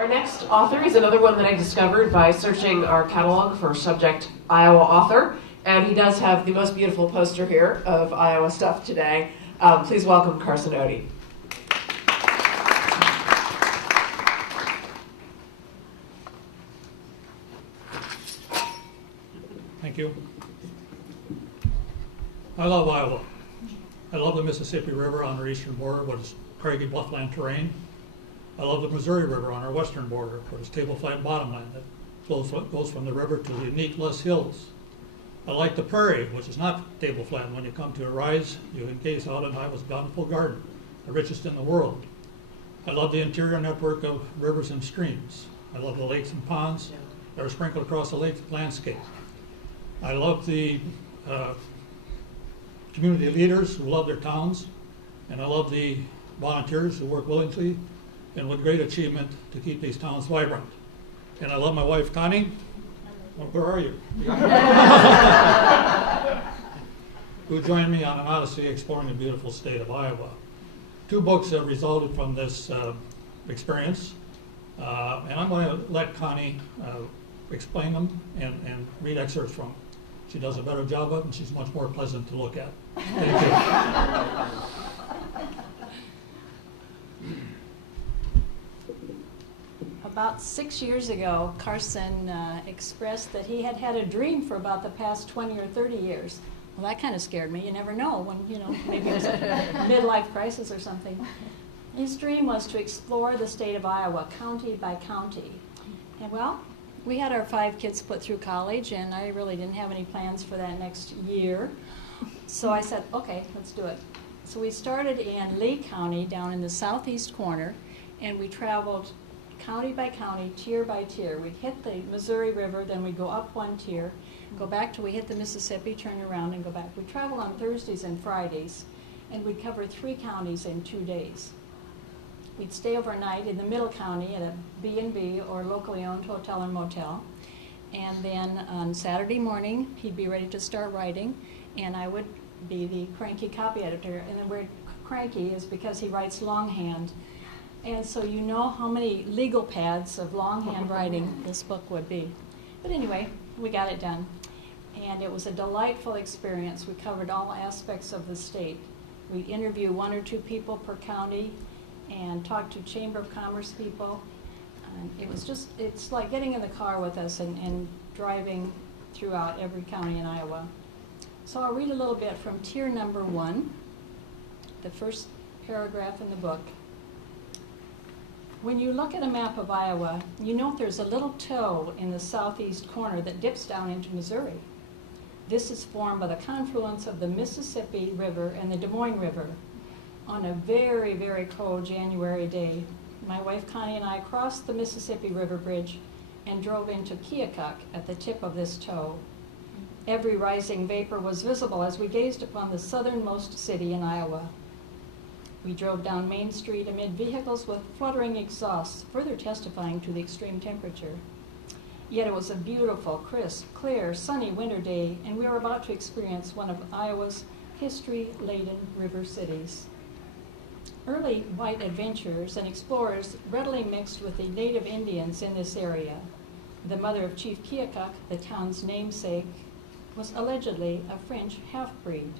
Our next author is another one that I discovered by searching our catalog for subject Iowa author, and he does have the most beautiful poster here of Iowa stuff today. Please welcome Carson Ode. Thank you. I love Iowa. I love the Mississippi River on our eastern border with its craggy bluffland terrain. I love the Missouri River on our western border with its table flat bottomland that goes from the river to the unique Les Hills. I like the prairie, which is not table flat, and when you come to a rise, you can gaze out on Iowa's bountiful garden, the richest in the world. I love the interior network of rivers and streams. I love the lakes and ponds that are sprinkled across the lake landscape. I love the community leaders who love their towns, and I love the volunteers who work willingly and with great achievement to keep these towns vibrant. And I love my wife, Connie. Well, where are you? Who joined me on an odyssey exploring the beautiful state of Iowa. 2 books have resulted from this experience, and I'm going to let Connie explain them and read excerpts from them. She does a better job of it, and she's much more pleasant to look at. Thank you. About 6 years ago, Carson expressed that he had had a dream for about the past 20 or 30 years. Well, that kind of scared me. You never know when, maybe it was a midlife crisis or something. His dream was to explore the state of Iowa, county by county. And well, we had our 5 kids put through college, and I really didn't have any plans for that next year. So I said, okay, let's do it. So we started in Lee County down in the southeast corner, and we traveled county by county, tier by tier. We'd hit the Missouri River, then we'd go up 1 tier, go back till we hit the Mississippi, turn around and go back. We traveled on Thursdays and Fridays, and we'd cover 3 counties in 2 days. We'd stay overnight in the middle county at a B&B or locally owned hotel or motel. And then on Saturday morning, he'd be ready to start writing, and I would be the cranky copy editor. And the word cranky is because he writes longhand. And so you know how many legal pads of longhand writing this book would be. But anyway, we got it done. And it was a delightful experience. We covered all aspects of the state. We'd interview 1 or 2 people per county and talk to Chamber of Commerce people. And it was just, it's like getting in the car with us and driving throughout every county in Iowa. So I'll read a little bit from tier number 1, the first paragraph in the book. When you look at a map of Iowa, you note there's a little toe in the southeast corner that dips down into Missouri. This is formed by the confluence of the Mississippi River and the Des Moines River. On a very, very cold January day, my wife Connie and I crossed the Mississippi River Bridge and drove into Keokuk at the tip of this toe. Every rising vapor was visible as we gazed upon the southernmost city in Iowa. We drove down Main Street amid vehicles with fluttering exhausts, further testifying to the extreme temperature. Yet it was a beautiful, crisp, clear, sunny winter day, and we were about to experience one of Iowa's history-laden river cities. Early white adventurers and explorers readily mixed with the native Indians in this area. The mother of Chief Keokuk, the town's namesake, was allegedly a French half-breed.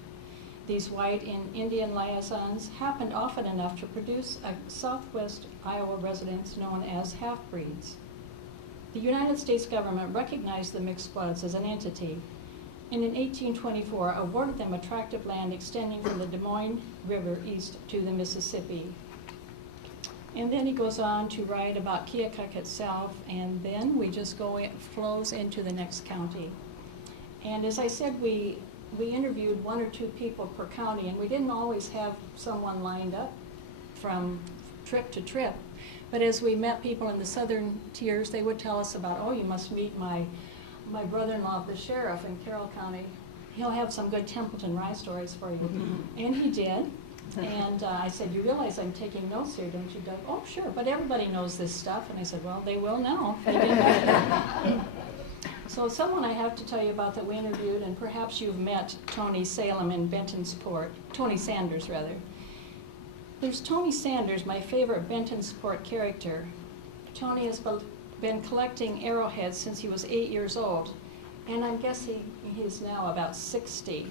These white and Indian liaisons happened often enough to produce a southwest Iowa residents known as half-breeds. The United States government recognized the mixed bloods as an entity, and in 1824 awarded them a tract of land extending from the Des Moines River east to the Mississippi. And then he goes on to write about Keokuk itself, and then we just flows into the next county. And as I said, we interviewed 1 or 2 people per county, and we didn't always have someone lined up from trip to trip. But as we met people in the southern tiers, they would tell us about, oh, you must meet my brother-in-law, the sheriff in Carroll County. He'll have some good Templeton Rye stories for you. And he did. And I said, you realize I'm taking notes here, don't you, Doug? Oh, sure, but everybody knows this stuff. And I said, well, they will now. They didn't. So someone I have to tell you about that we interviewed, and perhaps you've met Tony Salem in Bentonsport, Tony Sanders, rather. There's Tony Sanders, my favorite Bentonsport character. Tony has been collecting arrowheads since he was 8 years old, and I'm guessing he's now about 60.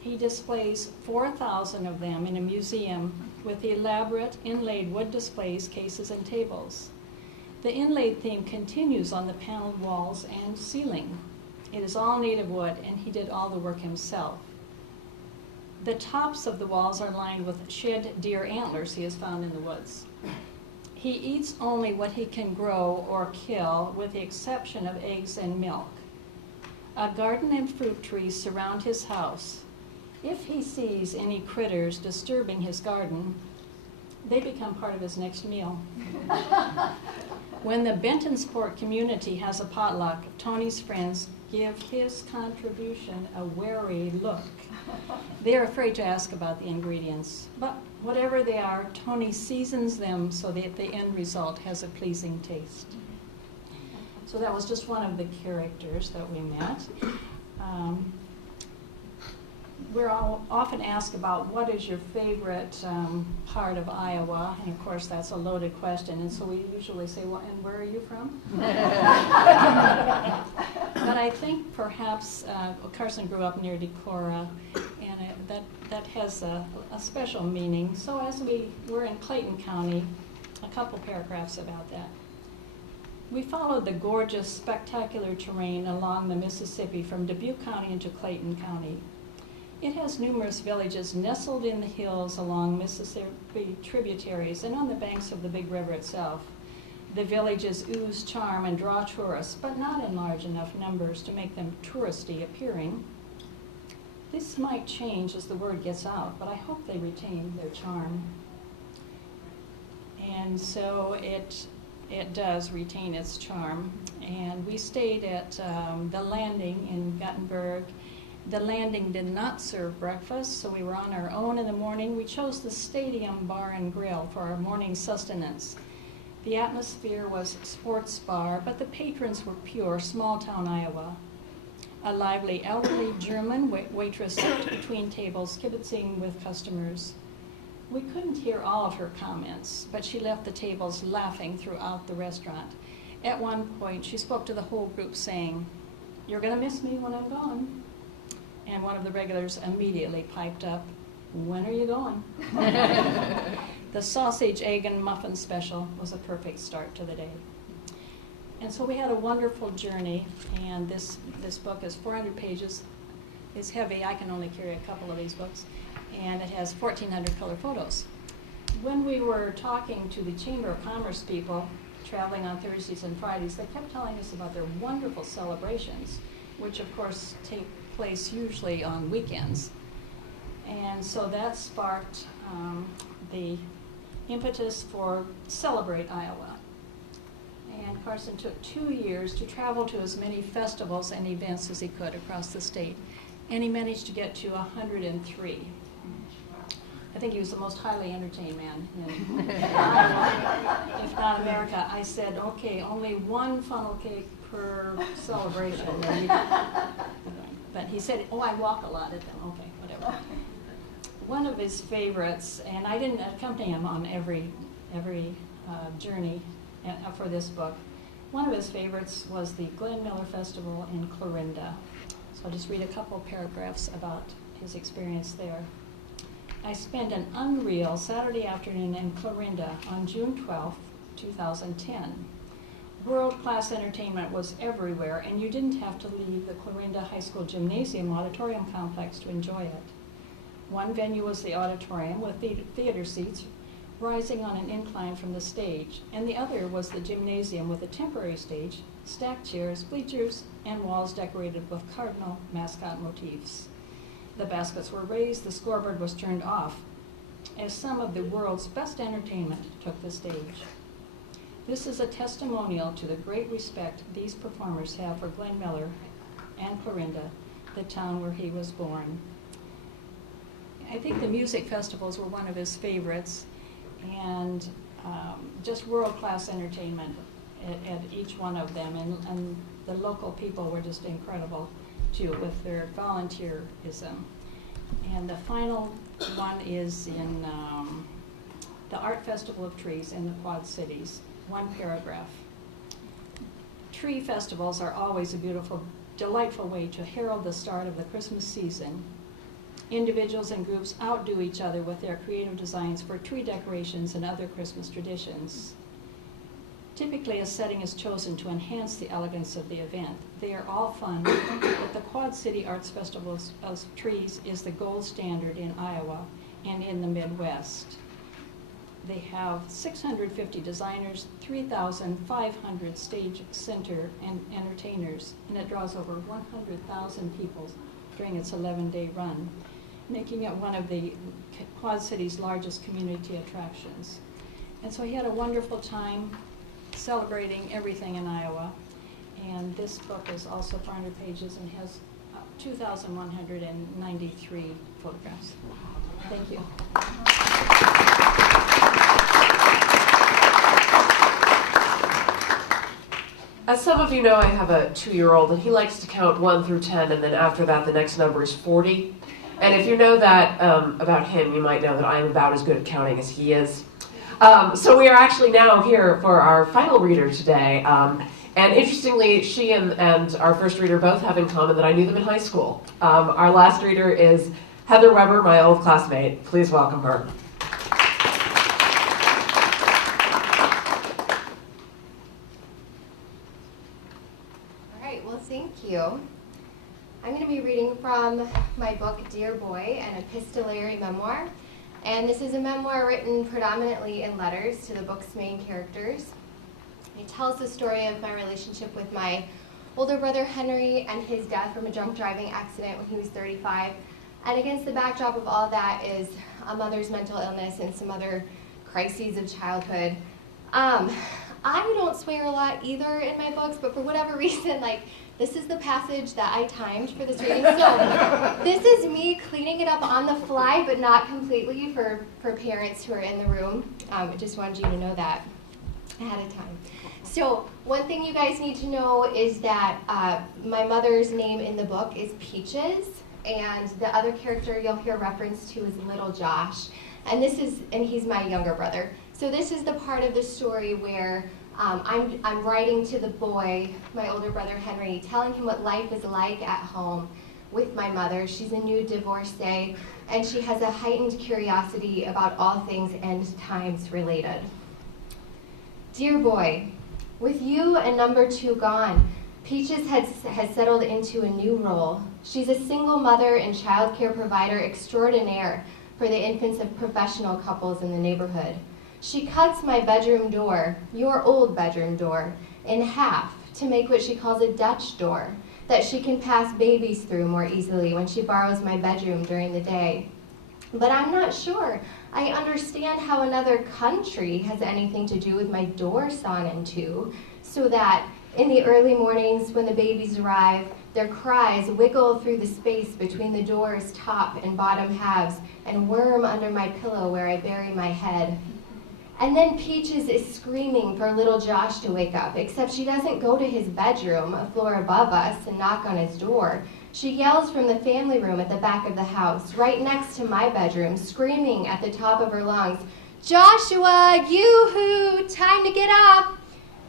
He displays 4,000 of them in a museum with elaborate inlaid wood displays, cases, and tables. The inlaid theme continues on the paneled walls and ceiling. It is all native wood, and he did all the work himself. The tops of the walls are lined with shed deer antlers he has found in the woods. He eats only what he can grow or kill, with the exception of eggs and milk. A garden and fruit trees surround his house. If he sees any critters disturbing his garden, they become part of his next meal. When the Bentonsport community has a potluck, Tony's friends give his contribution a wary look. They are afraid to ask about the ingredients, but whatever they are, Tony seasons them so that the end result has a pleasing taste. So that was just one of the characters that we met. We're all often asked about what is your favorite part of Iowa, and of course that's a loaded question, and so we usually say, well, and where are you from? But I think perhaps Carson grew up near Decorah, and that has a special meaning. So as we're in Clayton County, a couple paragraphs about that. We followed the gorgeous, spectacular terrain along the Mississippi from Dubuque County into Clayton County. It has numerous villages nestled in the hills along Mississippi tributaries and on the banks of the big river itself. The villages ooze charm and draw tourists, but not in large enough numbers to make them touristy appearing. This might change as the word gets out, but I hope they retain their charm. And so it does retain its charm. And we stayed at the Landing in Guttenberg. The Landing did not serve breakfast, so we were on our own in the morning. We chose the Stadium Bar and Grill for our morning sustenance. The atmosphere was sports bar, but the patrons were pure small-town Iowa. A lively elderly German waitress sat between tables, kibitzing with customers. We couldn't hear all of her comments, but she left the tables laughing throughout the restaurant. At one point, she spoke to the whole group saying, "You're gonna miss me when I'm gone." And one of the regulars immediately piped up, "When are you going?" The sausage, egg, and muffin special was a perfect start to the day. And so we had a wonderful journey, and this book is 400 pages. It's heavy. I can only carry a couple of these books. And it has 1,400 color photos. When we were talking to the Chamber of Commerce people, traveling on Thursdays and Fridays, they kept telling us about their wonderful celebrations, which of course take place usually on weekends. And so that sparked the impetus for Celebrate Iowa. And Carson took 2 years to travel to as many festivals and events as he could across the state. And he managed to get to 103. I think he was the most highly entertained man in Iowa, if not America. I said, okay, only one funnel cake per celebration. But he said, oh, I walk a lot at them. Okay, whatever. One of his favorites, and I didn't accompany him on every journey for this book. One of his favorites was the Glenn Miller Festival in Clarinda. So I'll just read a couple paragraphs about his experience there. I spent an unreal Saturday afternoon in Clarinda on June 12, 2010. World-class entertainment was everywhere, and you didn't have to leave the Clarinda High School Gymnasium auditorium complex to enjoy it. One venue was the auditorium with theater seats rising on an incline from the stage, and the other was the gymnasium with a temporary stage, stacked chairs, bleachers, and walls decorated with cardinal mascot motifs. The baskets were raised, the scoreboard was turned off, as some of the world's best entertainment took the stage. This is a testimonial to the great respect these performers have for Glenn Miller and Clarinda, the town where he was born. I think the music festivals were one of his favorites, and just world-class entertainment at each one of them, and the local people were just incredible too with their volunteerism. And the final one is in the Art Festival of Trees in the Quad Cities. one paragraph. Tree festivals are always a beautiful, delightful way to herald the start of the Christmas season. Individuals and groups outdo each other with their creative designs for tree decorations and other Christmas traditions. Typically, a setting is chosen to enhance the elegance of the event. They are all fun, but the Quad City Arts Festival of Trees is the gold standard in Iowa and in the Midwest. They have 650 designers, 3,500 stage center and entertainers, and it draws over 100,000 people during its 11-day run, making it one of the Quad City's largest community attractions. And so he had a wonderful time celebrating everything in Iowa. And this book is also 400 pages and has 2,193 photographs. Thank you. As some of you know, I have a 2-year-old, and he likes to count 1 through 10, and then after that, the next number is 40. And if you know that about him, you might know that I am about as good at counting as he is. So we are actually now here for our final reader today. And interestingly, she and our first reader both have in common that I knew them in high school. Our last reader is Heather Weber, my old classmate. Please welcome her. All right, well, thank you. I'm going to be reading from my book, Dear Boy, an epistolary memoir. And this is a memoir written predominantly in letters to the book's main characters. It tells the story of my relationship with my older brother Henry and his death from a drunk driving accident when he was 35. And against the backdrop of all that is a mother's mental illness and some other crises of childhood. I don't swear a lot either in my books, but for whatever reason, this is the passage that I timed for this reading. So this is me cleaning it up on the fly, but not completely for parents who are in the room. I just wanted you to know that ahead of time. So one thing you guys need to know is that my mother's name in the book is Peaches, and the other character you'll hear reference to is Little Josh. And he's my younger brother. So this is the part of the story where I'm writing to the boy, my older brother Henry, telling him what life is like at home with my mother. She's a new divorcee, and she has a heightened curiosity about all things end times related. Dear boy, with you and number 2 gone, Peaches has settled into a new role. She's a single mother and child care provider extraordinaire for the infants of professional couples in the neighborhood. She cuts my bedroom door, your old bedroom door, in half to make what she calls a Dutch door that she can pass babies through more easily when she borrows my bedroom during the day. But I'm not sure I understand how another country has anything to do with my door sawn in two, so that in the early mornings when the babies arrive, their cries wiggle through the space between the door's top and bottom halves and worm under my pillow where I bury my head. And then Peaches is screaming for little Josh to wake up, except she doesn't go to his bedroom, a floor above us, and knock on his door. She yells from the family room at the back of the house, right next to my bedroom, screaming at the top of her lungs, "Joshua, yoo-hoo, time to get up!"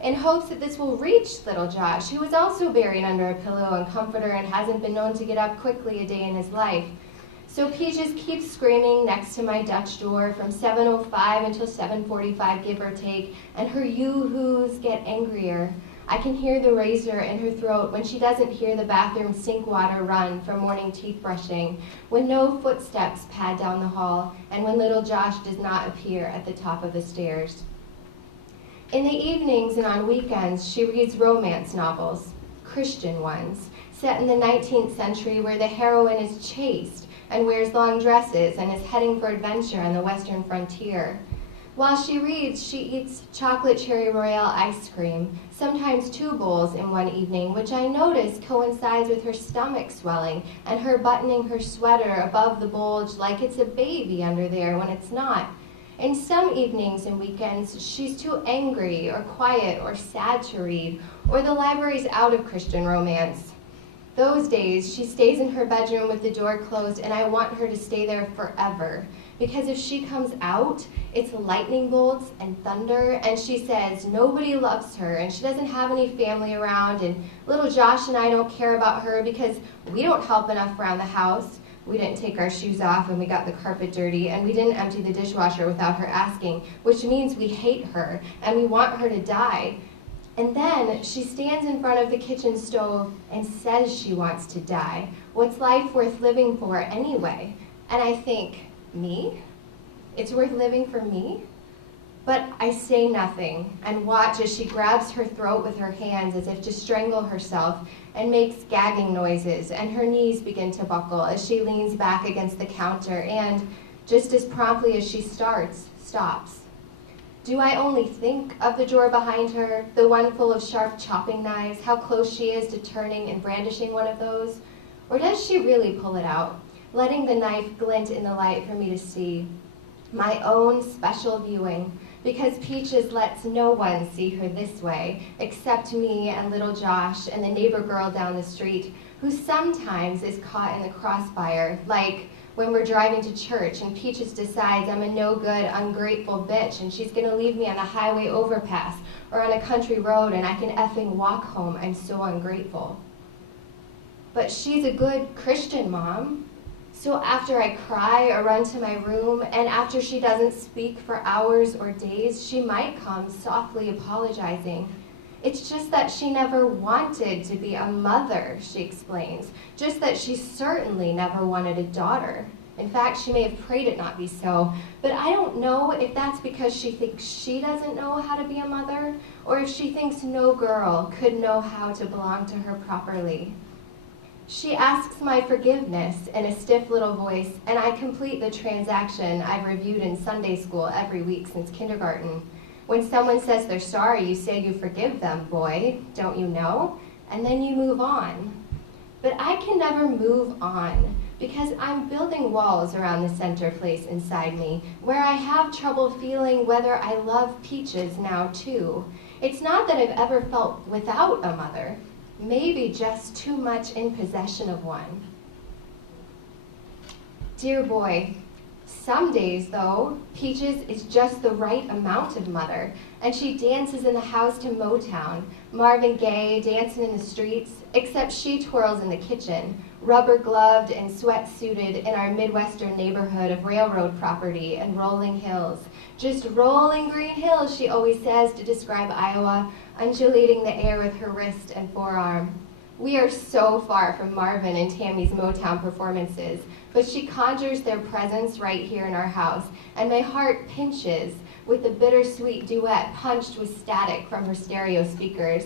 in hopes that this will reach little Josh, who is also buried under a pillow and comforter and hasn't been known to get up quickly a day in his life. So Peaches keeps screaming next to my Dutch door from 7:05 until 7:45, give or take, and her yoo-hoos get angrier. I can hear the razor in her throat when she doesn't hear the bathroom sink water run from morning teeth brushing, when no footsteps pad down the hall, and when little Josh does not appear at the top of the stairs. In the evenings and on weekends, she reads romance novels, Christian ones, set in the 19th century where the heroine is chaste and wears long dresses and is heading for adventure on the western frontier. While she reads, she eats chocolate cherry royale ice cream, sometimes 2 bowls in one evening, which I notice coincides with her stomach swelling and her buttoning her sweater above the bulge like it's a baby under there when it's not. In some evenings and weekends, she's too angry or quiet or sad to read, or the library's out of Christian romance. Those days, she stays in her bedroom with the door closed, and I want her to stay there forever, because if she comes out, it's lightning bolts and thunder, and she says nobody loves her, and she doesn't have any family around, and little Josh and I don't care about her because we don't help enough around the house. We didn't take our shoes off when we got the carpet dirty, and we didn't empty the dishwasher without her asking, which means we hate her, and we want her to die. And then she stands in front of the kitchen stove and says she wants to die. What's life worth living for anyway? And I think, me? It's worth living for me? But I say nothing and watch as she grabs her throat with her hands as if to strangle herself and makes gagging noises, and her knees begin to buckle as she leans back against the counter and, just as promptly as she starts, stops. Do I only think of the drawer behind her, the one full of sharp chopping knives, how close she is to turning and brandishing one of those? Or does she really pull it out, letting the knife glint in the light for me to see? My own special viewing, because Peaches lets no one see her this way, except me and little Josh and the neighbor girl down the street, who sometimes is caught in the crossfire, like when we're driving to church and Peaches decides I'm a no-good, ungrateful bitch and she's gonna leave me on a highway overpass or on a country road and I can effing walk home. I'm so ungrateful. But she's a good Christian mom. So after I cry or run to my room, and after she doesn't speak for hours or days, she might come softly apologizing. It's just that she never wanted to be a mother, she explains. Just that she certainly never wanted a daughter. In fact, she may have prayed it not be so. But I don't know if that's because she thinks she doesn't know how to be a mother, or if she thinks no girl could know how to belong to her properly. She asks my forgiveness in a stiff little voice, and I complete the transaction I've reviewed in Sunday school every week since kindergarten. When someone says they're sorry, you say you forgive them, boy, don't you know? And then you move on. But I can never move on because I'm building walls around the center place inside me where I have trouble feeling whether I love Peaches now too. It's not that I've ever felt without a mother. Maybe just too much in possession of one. Dear boy, some days, though, Peaches is just the right amount of mother, and she dances in the house to Motown, Marvin Gaye dancing in the streets, except she twirls in the kitchen, rubber-gloved and sweat-suited in our Midwestern neighborhood of railroad property and rolling hills. Just rolling green hills, she always says to describe Iowa, undulating the air with her wrist and forearm. We are so far from Marvin and Tammy's Motown performances, but she conjures their presence right here in our house, and my heart pinches with the bittersweet duet punched with static from her stereo speakers.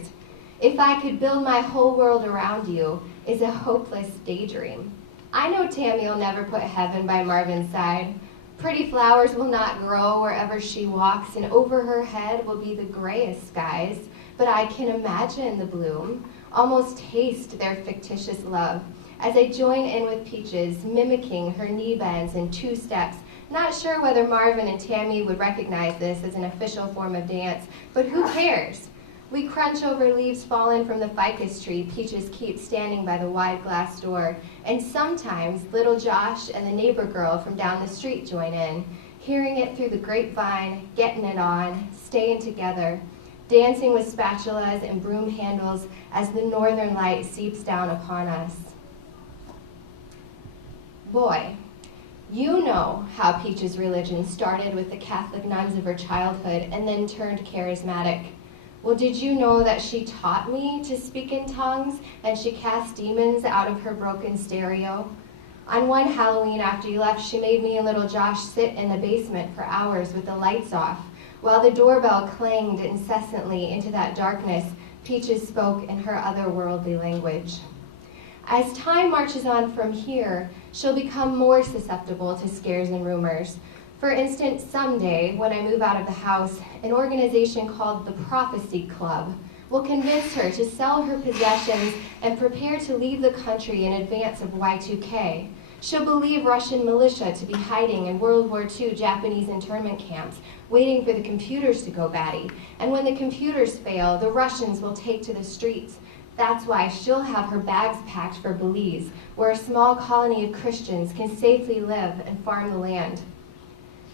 If I could build my whole world around you is a hopeless daydream. I know Tammy will never put heaven by Marvin's side. Pretty flowers will not grow wherever she walks, and over her head will be the grayest skies, but I can imagine the bloom, almost taste their fictitious love, as I join in with Peaches, mimicking her knee bends in two steps, not sure whether Marvin and Tammy would recognize this as an official form of dance, but who cares? We crunch over leaves fallen from the ficus tree Peaches keeps standing by the wide glass door, and sometimes little Josh and the neighbor girl from down the street join in, hearing it through the grapevine, getting it on, staying together, dancing with spatulas and broom handles as the northern light seeps down upon us. Boy, you know how Peaches' religion started with the Catholic nuns of her childhood and then turned charismatic. Well, did you know that she taught me to speak in tongues and she cast demons out of her broken stereo? On one Halloween after you left, she made me and little Josh sit in the basement for hours with the lights off, while the doorbell clanged incessantly into that darkness. Peaches spoke in her otherworldly language. As time marches on from here, she'll become more susceptible to scares and rumors. For instance, someday, when I move out of the house, an organization called the Prophecy Club will convince her to sell her possessions and prepare to leave the country in advance of Y2K. She'll believe Russian militia to be hiding in World War II Japanese internment camps, waiting for the computers to go batty. And when the computers fail, the Russians will take to the streets. That's why she'll have her bags packed for Belize, where a small colony of Christians can safely live and farm the land.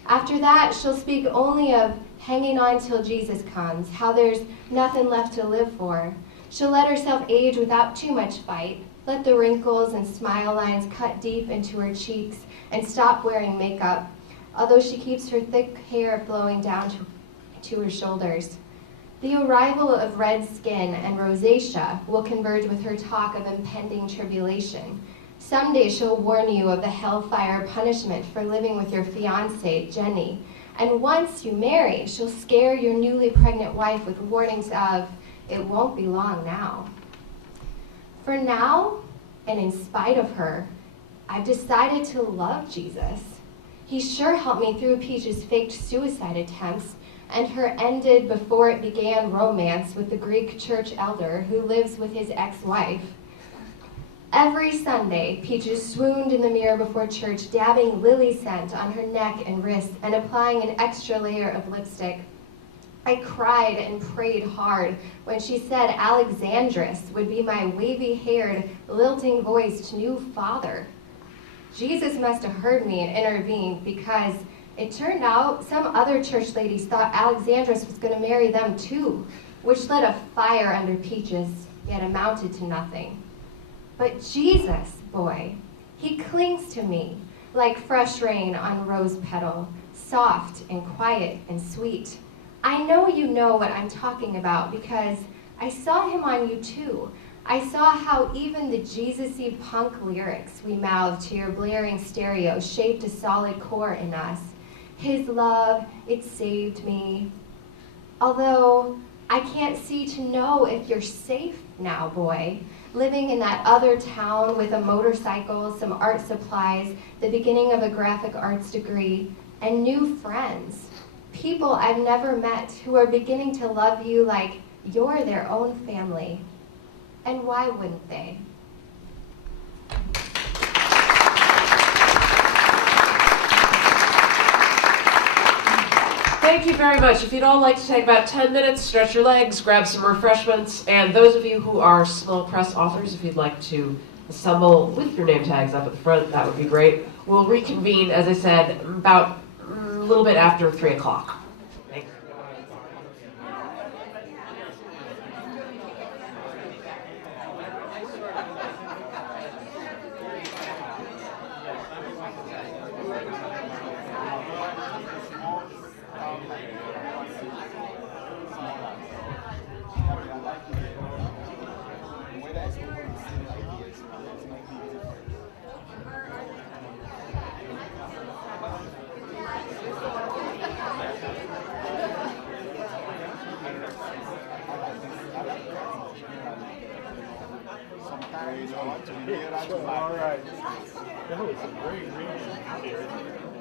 After that, she'll speak only of hanging on till Jesus comes, how there's nothing left to live for. She'll let herself age without too much fight, let the wrinkles and smile lines cut deep into her cheeks, and stop wearing makeup, although she keeps her thick hair flowing down to her shoulders. The arrival of red skin and rosacea will converge with her talk of impending tribulation. Someday she'll warn you of the hellfire punishment for living with your fiancée, Jenny. And once you marry, she'll scare your newly pregnant wife with warnings of, it won't be long now. For now, and in spite of her, I've decided to love Jesus. He sure helped me through Peach's faked suicide attempts and her ended before it began romance with the Greek church elder who lives with his ex-wife. Every Sunday, Peaches swooned in the mirror before church, dabbing lily scent on her neck and wrists and applying an extra layer of lipstick. I cried and prayed hard when she said Alexandrus would be my wavy-haired, lilting-voiced new father. Jesus must have heard me and intervened, because it turned out some other church ladies thought Alexandrus was going to marry them too, which lit a fire under Peaches, yet amounted to nothing. But Jesus, boy, he clings to me like fresh rain on rose petal, soft and quiet and sweet. I know you know what I'm talking about because I saw him on you too. I saw how even the Jesus-y punk lyrics we mouthed to your blaring stereo shaped a solid core in us. His love, it saved me. Although I can't see to know if you're safe now, boy, living in that other town with a motorcycle, some art supplies, the beginning of a graphic arts degree, and new friends. People I've never met who are beginning to love you like you're their own family. And why wouldn't they? Thank you very much. If you'd all like to take about 10 minutes, stretch your legs, grab some refreshments, and those of you who are small press authors, if you'd like to assemble with your name tags up at the front, that would be great. We'll reconvene, as I said, about a little bit after 3 o'clock. Thanks. All right. That was a great reading.